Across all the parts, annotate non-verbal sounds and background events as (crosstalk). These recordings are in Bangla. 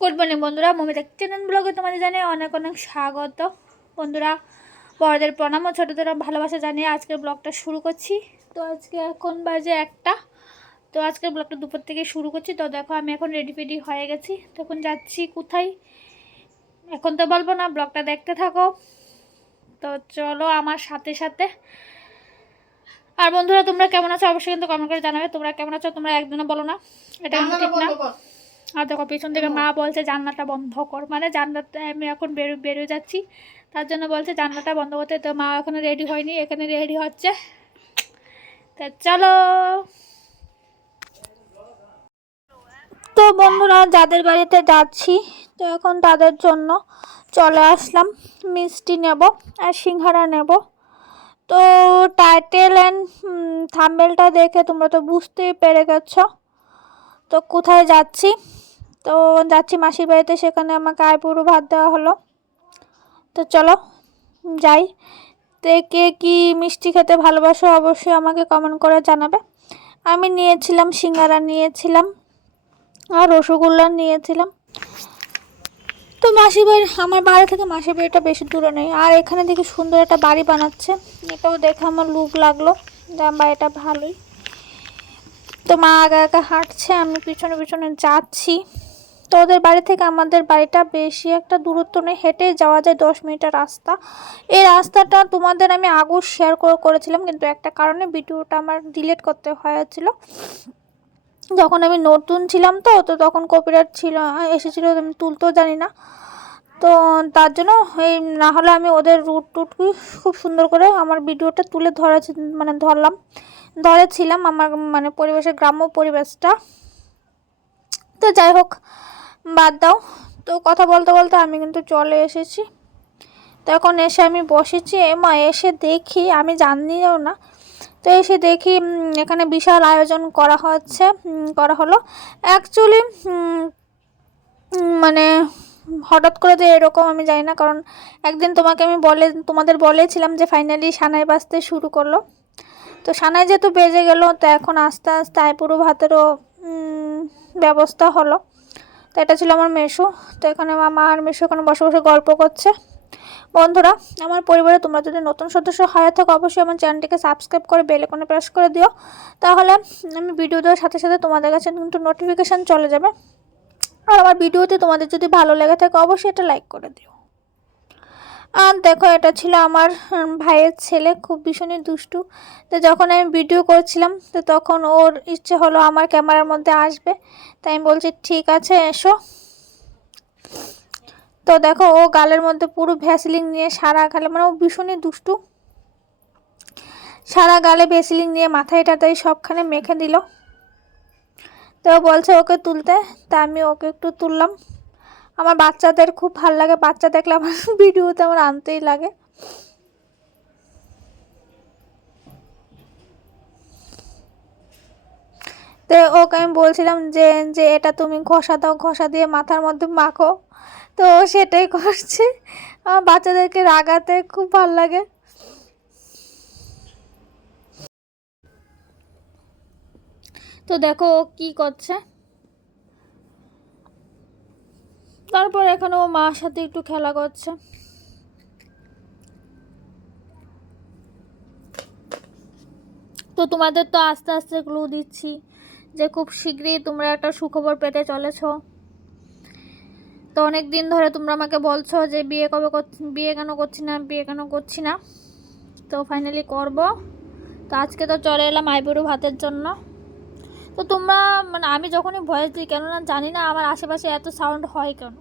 গুড মর্নিং বন্ধুরা। মমিতা চ্যানেল ব্লগে তোমাদের জানিয়ে অনেক অনেক স্বাগত। বন্ধুরা বড়দের প্রণাম ও ছোটোদের ভালোবাসা জানিয়ে আজকের ব্লগটা শুরু করছি। তো আজকে এখন বাজে একটা। তো আজকের ব্লগটা দুপুর থেকে শুরু করছি। তো দেখো আমি এখন রেডি ফেডি হয়ে গেছি। তখন যাচ্ছি কোথায়? এখন তো বলব না ব্লগটা দেখতে থাকো। তো চলো আমার সাথে সাথে। আর বন্ধুরা তোমরা কেমন আছো? অবশ্যই কিন্তু কমেন্ট করে জানাবে। তোমরা কেমন আছো? তোমরা একদিনও বলো না। এটা ঠিক না। আর দেখো পিছন থেকে মা বলছে জানলাটা বন্ধ কর। মানে জানলাটা আমি এখন বেরো বেরোয় যাচ্ছি। তার জন্য বলছে জানলাটা বন্ধ করতে। তো মা এখনও রেডি হয়নি। এখানে রেডি হচ্ছে। তা চলো। তো বন্ধুরা যাদের বাড়িতে যাচ্ছি তো এখন তাদের জন্য চলে আসলাম। মিষ্টি নেব আর সিঙ্গারা নেব। তো টাইটেল অ্যান্ড থাম্বেলটা দেখে তোমরা তো বুঝতেই পেরে গেছো। তো কোথায় যাচ্ছি? তো যাচ্ছি মাসির বাড়িতে, সেখানে আমাকে আইপুরো ভাত দেওয়া হলো। তো চলো, যাই। তো কে কী মিষ্টি খেতে ভালোবাসো অবশ্যই আমাকে কমেন্ট করে জানাবে। আমি নিয়েছিলাম, সিঙ্গারা নিয়েছিলাম আর রসগোল্লা নিয়েছিলাম। তো মাসির বাড়ি, আমার বাড়ি থেকে মাসির বাড়িটা বেশি দূরে নেই। আর এখানে দেখি সুন্দর একটা বাড়ি বানাচ্ছে। এটাও দেখে আমার লুক লাগল যে বাড়িটা ভালোই। তো মা আগে আগে হাঁটছে, আমি পিছনে পিছনে যাচ্ছি। তো ওদের বাড়ি থেকে আমাদের বাড়িটা বেশি একটা দূরত্ব নেই, হেঁটে যাওয়া যায় দশ মিনিটের রাস্তা। এই রাস্তাটা তোমাদের আমি আগু শেয়ার করে, করেছিলাম, কিন্তু একটা কারণে ভিডিওটা আমার ডিলিট করতে হয়েছিল। যখন আমি নতুন ছিলাম তো তো তখন কপিরাইট ছিল, এসেছিল, আমি তুলতেও জানি না। তো তার জন্য এই না হলে আমি ওদের রুট টুট খুব সুন্দর করে আমার ভিডিওটা তুলে ধরেছি মানে ধরলাম। ধরেছিলাম আমার মানে পরিবেশের, গ্রাম্য পরিবেশটা। তো যাই হোক বাদ দাও। তো কথা বলতে বলতে আমি কিন্তু চলে এসেছি। তো এখন এসে আমি বসেছি। এমা এসে দেখি, আমি জানিও না। তো এসে দেখি এখানে বিশাল আয়োজন করা হচ্ছে। করা হলো। অ্যাকচুয়ালি মানে হঠাৎ করে যে এরকম আমি জানি না, কারণ একদিন তোমাকে আমি বলে, তোমাদের বলেছিলাম যে ফাইনালি সানাই বাজতে শুরু করল। তো সানাই যেহেতু বেজে গেল, তো এখন আস্তে আস্তে আইপুরো ভাতেরও ব্যবস্থা হলো। তো এটা ছিল আমার মেশো। তো এখানে মামা আর মেশো এখানে বসে বসে গল্প করছে। বন্ধুরা, আমার পরিবারে তোমরা যদি নতুন সদস্য হয়ে থাকো, অবশ্যই আমার চ্যানেলটিকে সাবস্ক্রাইব করে বেল আইকনে প্রেস করে দিও। তাহলে আমি ভিডিও দেওয়ার সাথে সাথে তোমাদের কাছে কিন্তু নোটিফিকেশান চলে যাবে। আর আমার ভিডিওতে তোমাদের যদি ভালো লেগে থাকে, অবশ্যই এটা লাইক করে দিও। আর দেখো, এটা ছিল আমার ভাইয়ের ছেলে, খুব ভীষণই দুষ্টু। তো যখন আমি ভিডিও করছিলাম, তো তখন ওর ইচ্ছে হলো আমার ক্যামেরার মধ্যে আসবে। তাই আমি বলছি, ঠিক আছে, এসো। তো দেখো, ও গালের মধ্যে পুরো ভ্যাসলিং নিয়ে সারা গালে মানে ও ভীষণই দুষ্টু। সারা গালে ভ্যাসলিং নিয়ে মাথায় টাথায় সবখানে মেখে দিল। তো বলছে, ওকে তুলতে। তা আমি ওকে একটু তুললাম। আমার বাচ্চাদের খুব ভালো লাগে, বাচ্চা দেখলে আমার (laughs) ভিডিওতে আমার আনতেই লাগে। তো ওকে আমি বলছিলাম যে যে এটা তুমি ঘষা দাও, ঘষা দিয়ে মাথার মধ্যে মাখো। তো সেটাই (laughs) করছে। আমার বাচ্চাদেরকে রাগাতে খুব ভালো লাগে। তো দেখো ও কী করছে? তারপর এখানে ও মার সাথে একটু খেলা করছে। তো তোমাদের তো আস্তে আস্তে ক্লু দিচ্ছি যে খুব শীঘ্রই তোমরা একটা সুখবর পেতে চলেছ। তো অনেক দিন ধরে তোমরা আমাকে বলছো যে বিয়ে কবে বিয়ে কেন করছি না, বিয়ে কেন করছি না। তো ফাইনালি করব। তো আজকে তো চলে এলাম আইবুড়ো ভাতের জন্য। তো তোমরা মানে আমি যখনই ভয়েস দিই, কেননা জানি না আমার আশেপাশে এত সাউন্ড হয় কেন?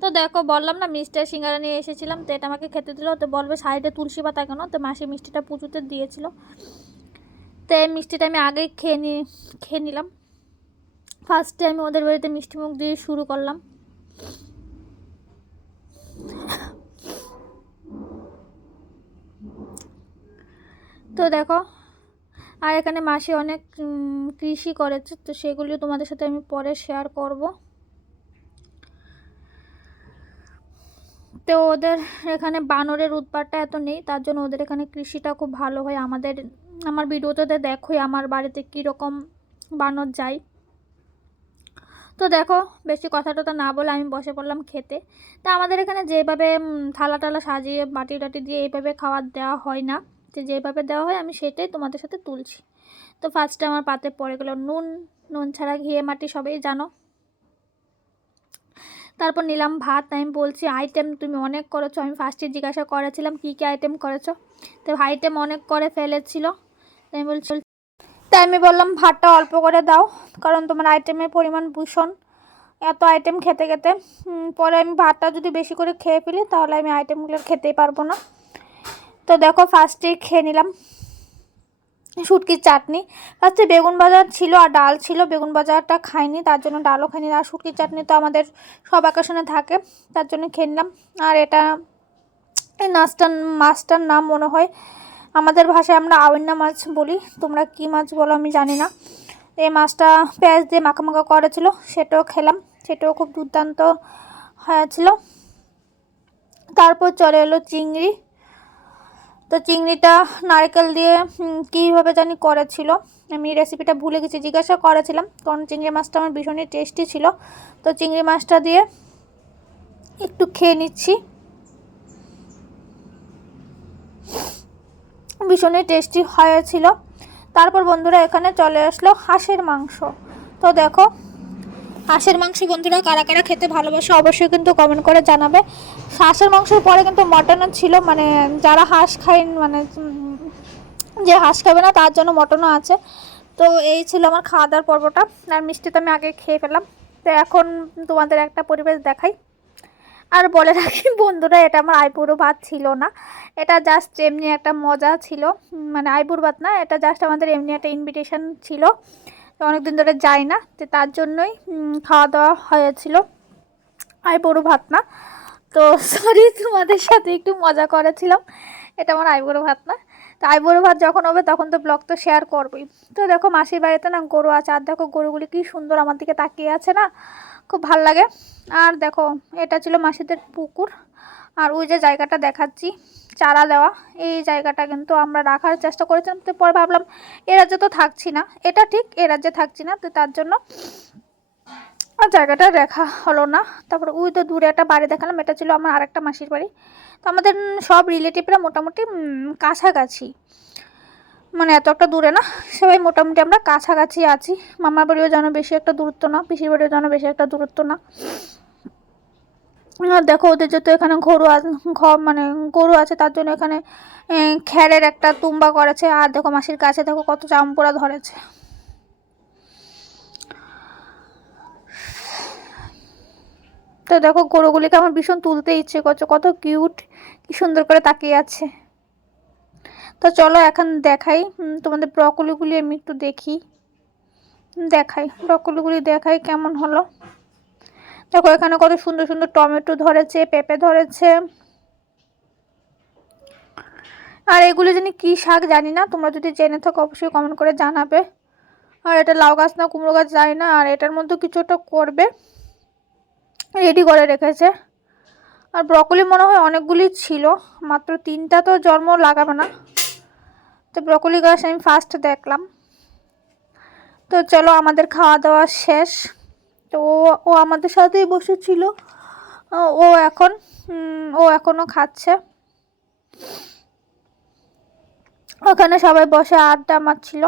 তো দেখো, বললাম না মিষ্টির সিঙ্গারা নিয়ে এসেছিলাম, তো এটা আমাকে খেতে দিল, তো বলবে সাইডে তুলসী পাতা কেন? তো মাসি মিষ্টিটা পুজোতে দিয়েছিল। তো এই মিষ্টিটা আমি আগেই খেয়ে নি, খেয়ে নিলাম। ফার্স্টে আমি ওদের বাড়িতে মিষ্টি মুখ দিয়ে শুরু করলাম। তো দেখো আর এখানে মাসি অনেক কৃষি করেছে তো সেগুলিও তোমাদের সাথে আমি পরে শেয়ার করব। তো ওদের এখানে বানরের উৎপাতটা এত নেই, তার জন্য ওদের এখানে কৃষিটা খুব ভালো হয়। আমাদের, আমার ভিডিওতে দেখোই আমার বাড়িতে কীরকম বানর যায়। তো দেখো, বেশি কথা টথা না বলে আমি বসে পড়লাম খেতে। তা আমাদের এখানে যেভাবে থালা টালা সাজিয়ে, বাটি টাটি দিয়ে এইভাবে খাবার দেওয়া হয় না। যে যেভাবে দেওয়া হয় আমি সেটাই তোমাদের সাথে তুলছি। তো ফার্স্টে আমার পাতে পড়ে গেলো নুন। নুন ছাড়া ঘিয়ে মাটি সবাই জানো। তারপর নিলাম ভাত। আমি বলছি আইটেম তুমি অনেক করেছ। আমি ফার্স্টে জিজ্ঞাসা করেছিলাম, কী কী আইটেম করেছ? তো আইটেম অনেক করে ফেলেছিল। আমি বলছি তাই আমি বললাম, ভাতটা অল্প করে দাও, কারণ তোমার আইটেমের পরিমাণ ভীষণ। এত আইটেম খেতে খেতে পরে আমি ভাতটা যদি বেশি করে খেয়ে ফেলি, তাহলে আমি আইটেমগুলো খেতেই পারব না। তো দেখো ফার্স্টে খেয়ে নিলাম। শুটকির চাটনি। ফার্স্টে বেগুন বাজার ছিল আর ডাল ছিল, বেগুন বাজারটা খাইনি, তার জন্য ডালও খাইনি। আর শুটকির চাটনি তো আমাদের সব অকেশনে থাকে, তার জন্য খেয়ে নিলাম। আর এটা, এই মাছটার মাছটার নাম মনে হয়, আমাদের ভাষায় আমরা আউন্না মাছ বলি। তোমরা কি মাছ বলো আমি জানি না। এই মাছটা পেঁয়াজ দিয়ে মাখা মাখা করেছিল, সেটাও খেলাম, সেটাও খুব দুর্দান্ত হয়েছিল। তারপর চলে এলো চিংড়ি। তো চিংড়িটা নারকেল দিয়ে কীভাবে জানি করেছিল। আমি রেসিপিটা ভুলে গেছি, জিজ্ঞাসা করেছিলাম, কারণ চিংড়ি মাছটা আমার ভীষণই টেস্টি ছিল। তো চিংড়ি মাছটা দিয়ে একটু খেয়ে নিচ্ছি। ভীষণই টেস্টি হয়েছিল। তারপর বন্ধুরা এখানে চলে আসলো হাঁসের মাংস। তো দেখো হাঁসের মাংস বন্ধুরা, কারা কারা খেতে ভালোবাসে অবশ্যই কিন্তু কমেন্ট করে জানাবে। হাঁসের মাংসের পরে কিন্তু মটনও ছিল মানে যারা হাঁস খায় মানে যে হাঁস খাবে না, তার জন্য মটনও আছে। তো এই ছিল আমার খাওয়া দাওয়ার পর্বটা। আর মিষ্টি তো আমি আগে খেয়ে ফেলাম তো এখন তোমাদের একটা পরিবেশ দেখাই। আর বলে রাখি, বন্ধুরা, এটা আমার আইপুরো ভাত ছিল না। এটা জাস্ট এমনি একটা মজা ছিল। মানে আইপুর ভাত না, এটা জাস্ট আমাদের এমনি একটা ইনভিটেশন ছিল। তো অনেকদিন ধরে যাই না, তো তার জন্যই খাওয়া দাওয়া হয়েছিল। আইবুড়ো ভাত না। তো সরি তোমাদের সাথে একটু মজা করেছিলাম। এটা আমার আইবুড়ো ভাত না। তো আইবুড়ো ভাত যখন হবে, তখন তো ব্লগ তো শেয়ার করবোই। তো দেখো মাসির বাড়িতে না গরু আছে। আর দেখো গরুগুলি কি সুন্দর আমার দিকে তাকিয়ে আছে না। খুব ভালো লাগে। আর দেখো, এটা ছিল মাসিদের পুকুর। আর ওই যে জায়গাটা দেখাচ্ছি, চারা দেওয়া, এই জায়গাটা কিন্তু আমরা রাখার চেষ্টা করেছিলাম। তো পরে ভাবলাম, এ রাজ্যে তো থাকছি না। এটা ঠিক, এ রাজ্যে থাকছি না, তো তার জন্য জায়গাটা দেখা হলো না। তারপরে ওই তো দূরে একটা বাড়ি দেখালাম, এটা ছিল আমার আরেকটা মাসির বাড়ি। তো আমাদের সব রিলেটিভরা মোটামুটি কাছাকাছি। মানে এত একটা দূরে না, সবাই মোটামুটি আমরা কাছাকাছি আছি। মামার বাড়িও যেন বেশি একটা দূরত্ব না, পিসির বাড়িও যেন বেশি একটা দূরত্ব না। আর দেখো ওদের যেহেতু এখানে আছে ঘর মানে গরু আছে, তার জন্য এখানে খ্যারের একটা তুম্বা করেছে। আর দেখো মাসির কাছে দেখো কত চাম্পুরা ধরেছে। তো দেখো গরুগুলিকে আমার ভীষণ তুলতে ইচ্ছে করছে, কত কিউট, কি সুন্দর করে তাকিয়ে আছে। তো চলো এখন দেখাই তোমাদের ব্রকলিগুলি আমি একটু দেখি। দেখাই, ব্রকলিগুলি দেখাই কেমন হলো। দেখো, এখানে কত সুন্দর সুন্দর টমেটো ধরেছে, পেঁপে ধরেছে। আর এগুলো জানি কি শাক জানি না, তোমরা যদি জেনে থাকো অবশ্যই কমেন্ট করে জানাবে। আর এটা লাউ গাছ না কুমড়ো গাছ জানি না, আর এটার মধ্যে কিছু একটা করবে। রেডি করে রেখেছে। আর ব্রকলি মনে হয় অনেকগুলি ছিল, মাত্র তিনটা তো জন্ম লাগাবে না। তো ব্রকলি গাছ আমি ফার্স্ট দেখলাম। তো চলো আমাদের খাওয়া দাওয়া শেষ। তো ও আমাদের সাথেই বসেছিল। ও এখন ও এখনও খাচ্ছে। ওখানে সবাই বসে আড্ডা মারছিল।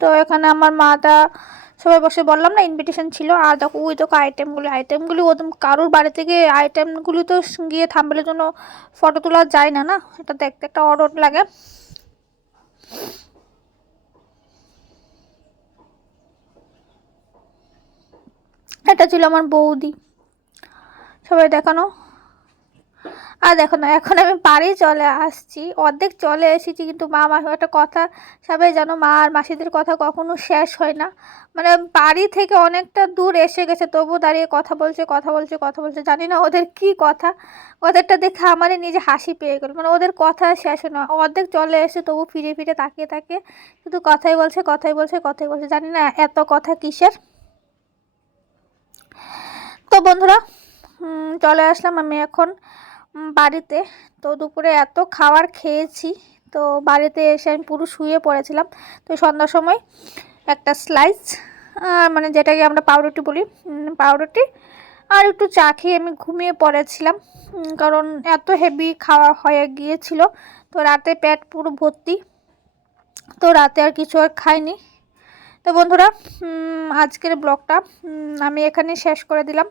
তো এখানে আমার মাটা সবাই বসে বললাম না ইনভিটেশন ছিল। আর দেখো, ওই দেখো আইটেমগুলি আইটেমগুলি ওদের কারোর বাড়ি থেকে আইটেমগুলি তো গিয়ে থাম্বেলের জন্য ফটো তোলা যায় না না? এটা দেখতে একটা অড লাগে। এটা ছিল আমার বৌদি। সবাই দেখানো। আর দেখো না, এখন আমি বাড়ি চলে আসছি, অর্ধেক চলে এসেছি, কিন্তু মা মা একটা কথা সবাই জানো, মা আর মাসিদের কথা কখনো শেষ হয় না। মানে বাড়ি থেকে অনেকটা দূর এসে গেছে তবু দাঁড়িয়ে কথা বলছে কথা বলছে কথা বলছে, জানি না ওদের কি কথা। ওদেরটা দেখে আমারই নিজে হাসি পেয়ে গেল মানে ওদের কথা শেষ হয় না। অর্ধেক চলে এসে তবু ফিরে ফিরে তাকিয়ে তাকিয়ে শুধু কথাই বলছে কথাই বলছে কথাই বলছে, জানি না এত কথা কিসের। তো বন্ধুরা চলে আসলাম আমি এখন। বাড়িতে। তো দুপুরে এত খাবার খেয়েছি, তো বাড়িতে এসে আমি পুরো শুয়ে পড়েছিলাম। তো সন্ধ্যার সময় একটা স্লাইস মানে যেটাকে আমরা পাউরুটি বলি পাউরুটি, আর একটু চা খেয়ে আমি ঘুমিয়ে পড়েছিলাম। কারণ এত হেভি খাওয়া হয়ে গিয়েছিল, তো রাতে পেট পুরো ভর্তি, তো রাতে আর কিছু আর খাইনি। তো বন্ধুরা আজকের ব্লগটা আমি এখানেই শেষ করে দিলাম।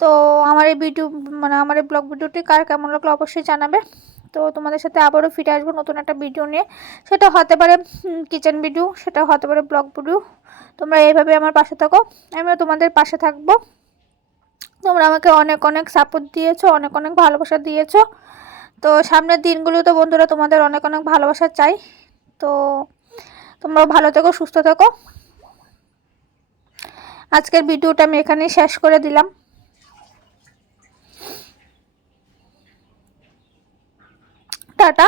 তো আমার এই ভিডিও মানে আমার এই ব্লগ ভিডিওটি কার কেমন লাগল অবশ্যই জানাবে। তো তোমাদের সাথে আবারও ফিরে আসব নতুন একটা ভিডিও নিয়ে। সেটা হতে পারে কিচেন ভিডিও সেটা হতে পারে ব্লগ ভিডিও তোমরা এইভাবে আমার পাশে থাকো, আমিও তোমাদের পাশে থাকব। তোমরা আমাকে অনেক অনেক সাপোর্ট দিয়েছ, অনেক অনেক ভালোবাসা দিয়েছ। তো সামনের দিনগুলো তো বন্ধুরা তোমাদের অনেক অনেক ভালোবাসা চাই। তো তোমরাও ভালো থেকো, সুস্থ থেকো। আজকের ভিডিওটা আমি এখানেই শেষ করে দিলাম। টাটা।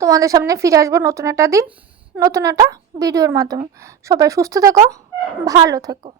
তোমাদের সামনে ফিরে আসব নতুন একটা দিন, নতুন একটা ভিডিওর মাধ্যমে। সবাই সুস্থ থেকো, ভালো থেকো।